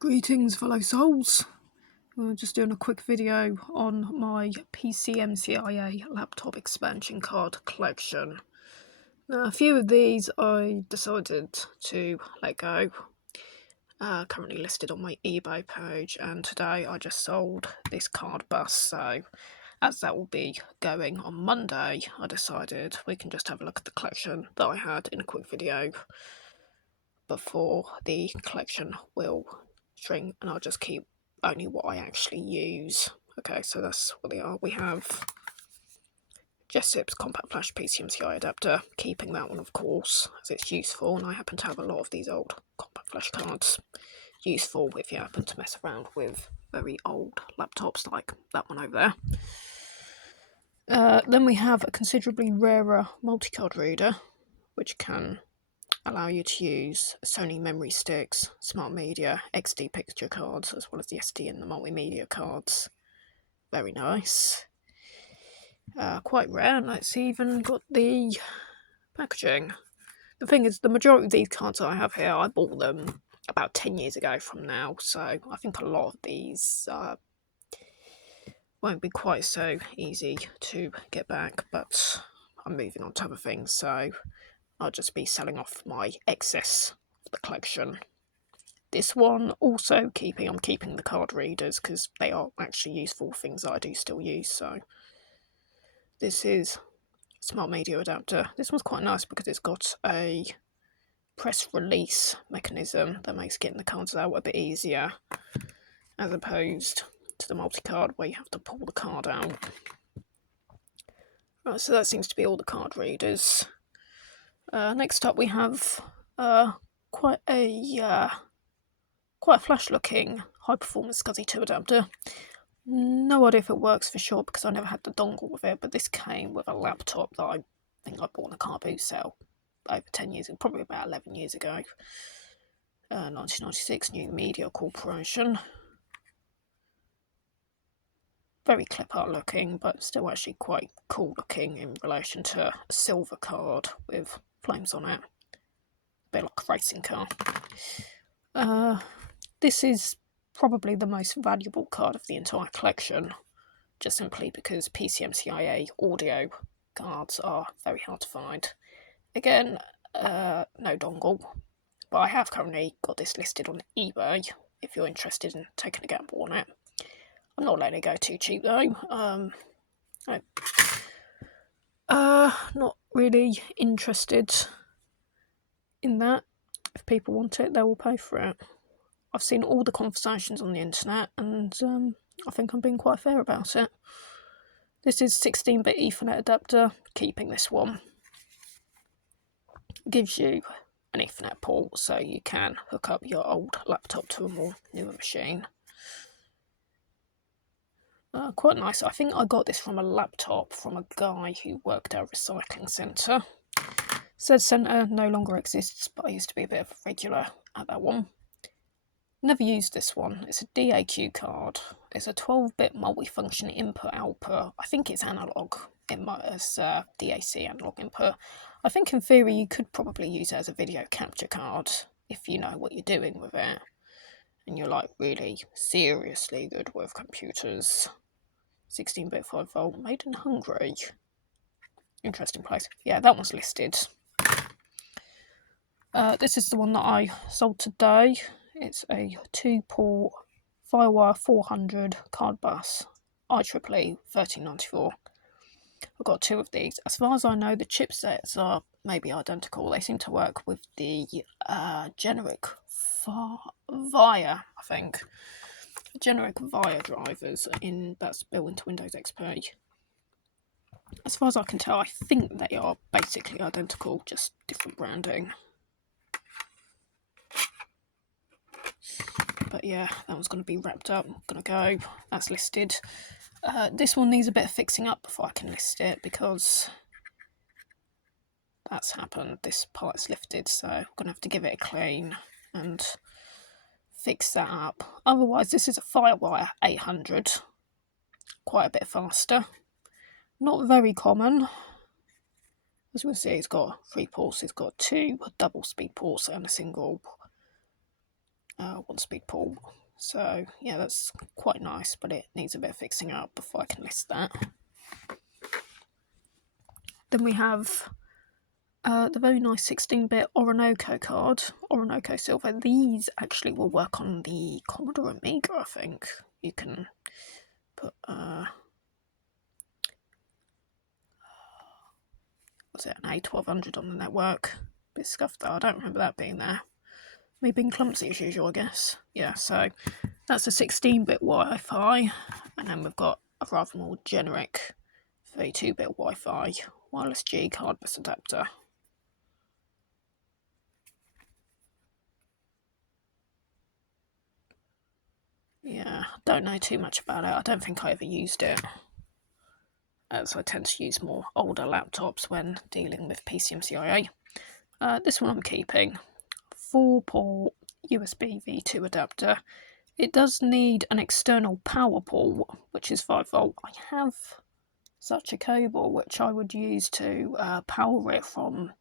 Greetings, fellow souls. We're just doing a quick video on my PCMCIA laptop expansion card collection. Now, a few of these I decided to let go, currently listed on my eBay page, and today I just sold this card bus, so as that will be going on Monday, I decided we can just have a look at the collection that I had in a quick video before the collection will shrink, and I'll just keep only what I actually use. Okay, so that's what they are. We have Jessip's compact flash PCMCIA adapter, keeping that one of course as it's useful, and I happen to have a lot of these old compact flash cards. Useful if you happen to mess around with very old laptops like that one over there. Then we have a considerably rarer multi-card reader, which can allow you to use Sony memory sticks, smart media, XD picture cards, as well as the SD and the multimedia cards. Very nice. Quite rare, and it's even got the packaging. The thing is, the majority of these cards that I have here, I bought them about 10 years ago from now, so I think a lot of these won't be quite so easy to get back, but I'm moving on to other things, so I'll just be selling off my excess of the collection. This one also I'm keeping the card readers because they are actually useful things that I do still use. So this is smart media adapter. This one's quite nice because it's got a press release mechanism that makes getting the cards out a bit easier, as opposed to the multi-card where you have to pull the card out. Right, so that seems to be all the card readers. Next up we have quite a flash-looking high-performance SCSI II adapter. No idea if it works for sure because I never had the dongle with it, but this came with a laptop that I think I bought in a car boot sale over 10 years ago, probably about 11 years ago. 1996, New Media Corporation. Very clip art looking, but still actually quite cool looking in relation to a silver card with flames on it. A bit like a racing car. This is probably the most valuable card of the entire collection, just simply because PCMCIA audio cards are very hard to find. Again, no dongle, but I have currently got this listed on eBay if you're interested in taking a gamble on it. I'm not letting it go too cheap though. Not really interested in that. If people want it, they will pay for it. I've seen all the conversations on the internet, and I think I'm being quite fair about it. This is 16-bit Ethernet adapter, keeping this one. It gives you an Ethernet port so you can hook up your old laptop to a more newer machine. Quite nice. I think I got this from a laptop from a guy who worked at a recycling centre. Said centre no longer exists, but I used to be a bit of a regular at that one. Never used this one. It's a DAQcard. It's a 12-bit multifunction input-output. I think it's analog as DAC analog input. I think in theory you could probably use it as a video capture card if you know what you're doing with it and you're like really seriously good with computers. 16-bit 5V, made in Hungary. Interesting place. Yeah, that one's listed. This is the one that I sold today. It's a 2-port Firewire 400 card bus, IEEE 1394. I've got 2 of these. As far as I know, the chipsets are maybe identical. They seem to work with the generic VIA, I think. Generic VIA drivers that's built into Windows XP. As far as I can tell, I think they are basically identical, just different branding. But yeah, that one's going to be wrapped up. Gonna go. That's listed. This one needs a bit of fixing up before I can list it because that's happened. This part's lifted, so I'm going to have to give it a clean and fix that up. Otherwise, this is a Firewire 800. Quite a bit faster. Not very common. As we'll see, it's got 3 ports. It's got 2 double speed ports and a single 1-speed port. So yeah, that's quite nice, but it needs a bit of fixing up before I can list that. Then we have the very nice 16-bit Orinoco card, Orinoco Silver. These actually will work on the Commodore Amiga, I think. You can put, was it an A1200 on the network? Bit scuffed though, I don't remember that being there. Me being clumsy as usual, I guess. Yeah, so that's a 16-bit Wi-Fi, and then we've got a rather more generic 32-bit Wi-Fi wireless G card bus adapter. Yeah, don't know too much about it. I don't think I ever used it, as I tend to use more older laptops when dealing with PCMCIA. This one I'm keeping. 4-port USB V2 adapter. It does need an external power port, which is 5V. I have such a cable which I would use to power it from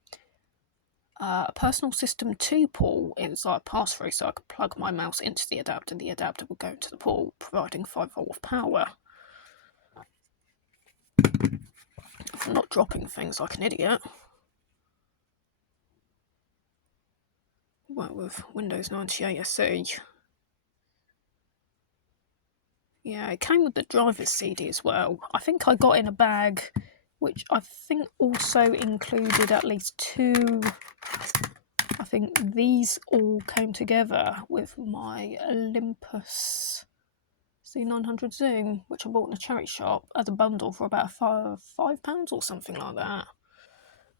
a personal system 2 port. It was like a pass-through, so I could plug my mouse into the adapter. The adapter would go into the port, providing 5V of power. If I'm not dropping things like an idiot. Work with Windows 98 SE. Yeah, it came with the driver's CD as well. I think I got in a bag which I think also included at least 2. I think these all came together with my Olympus C900 Zoom, which I bought in a charity shop as a bundle for about £5 or something like that.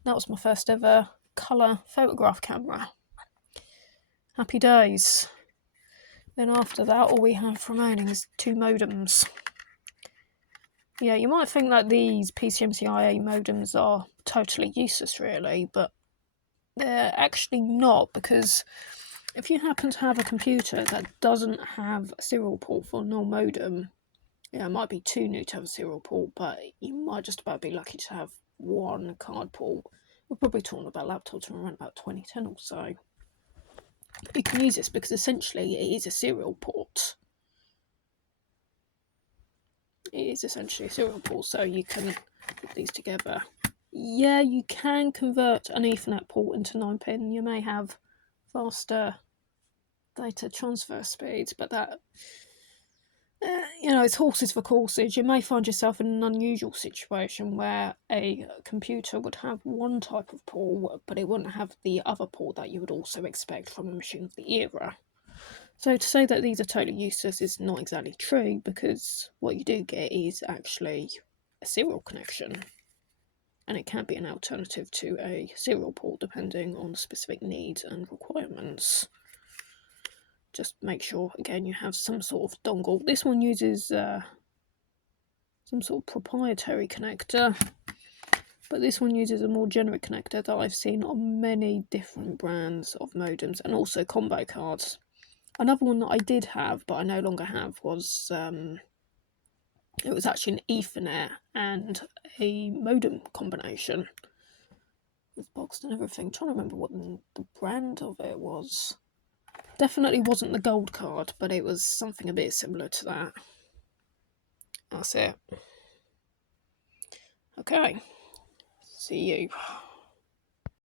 That was my first ever colour photograph camera. Happy days. Then after that, all we have remaining is 2 modems. Yeah, you might think that these PCMCIA modems are totally useless really, but they're actually not, because if you happen to have a computer that doesn't have a serial port for a null modem, yeah, it might be too new to have a serial port, but you might just about be lucky to have 1 card port. We're probably talking about laptops from around about 2010 or so. You can use this because essentially it is a serial port. It is essentially a serial port, so you can put these together. Yeah, you can convert an Ethernet port into 9-pin. You may have faster data transfer speeds, but that, it's horses for courses. You may find yourself in an unusual situation where a computer would have one type of port, but it wouldn't have the other port that you would also expect from a machine of the era. So to say that these are totally useless is not exactly true, because what you do get is actually a serial connection. And it can be an alternative to a serial port depending on the specific needs and requirements. Just make sure, again, you have some sort of dongle. This one uses some sort of proprietary connector, but this one uses a more generic connector that I've seen on many different brands of modems and also combo cards. Another one that I did have, but I no longer have, was it was actually an Ethernet and a modem combination with boxed and everything. I'm trying to remember what the brand of it was. Definitely wasn't the DAQcard, but it was something a bit similar to that. That's it. Okay, see you.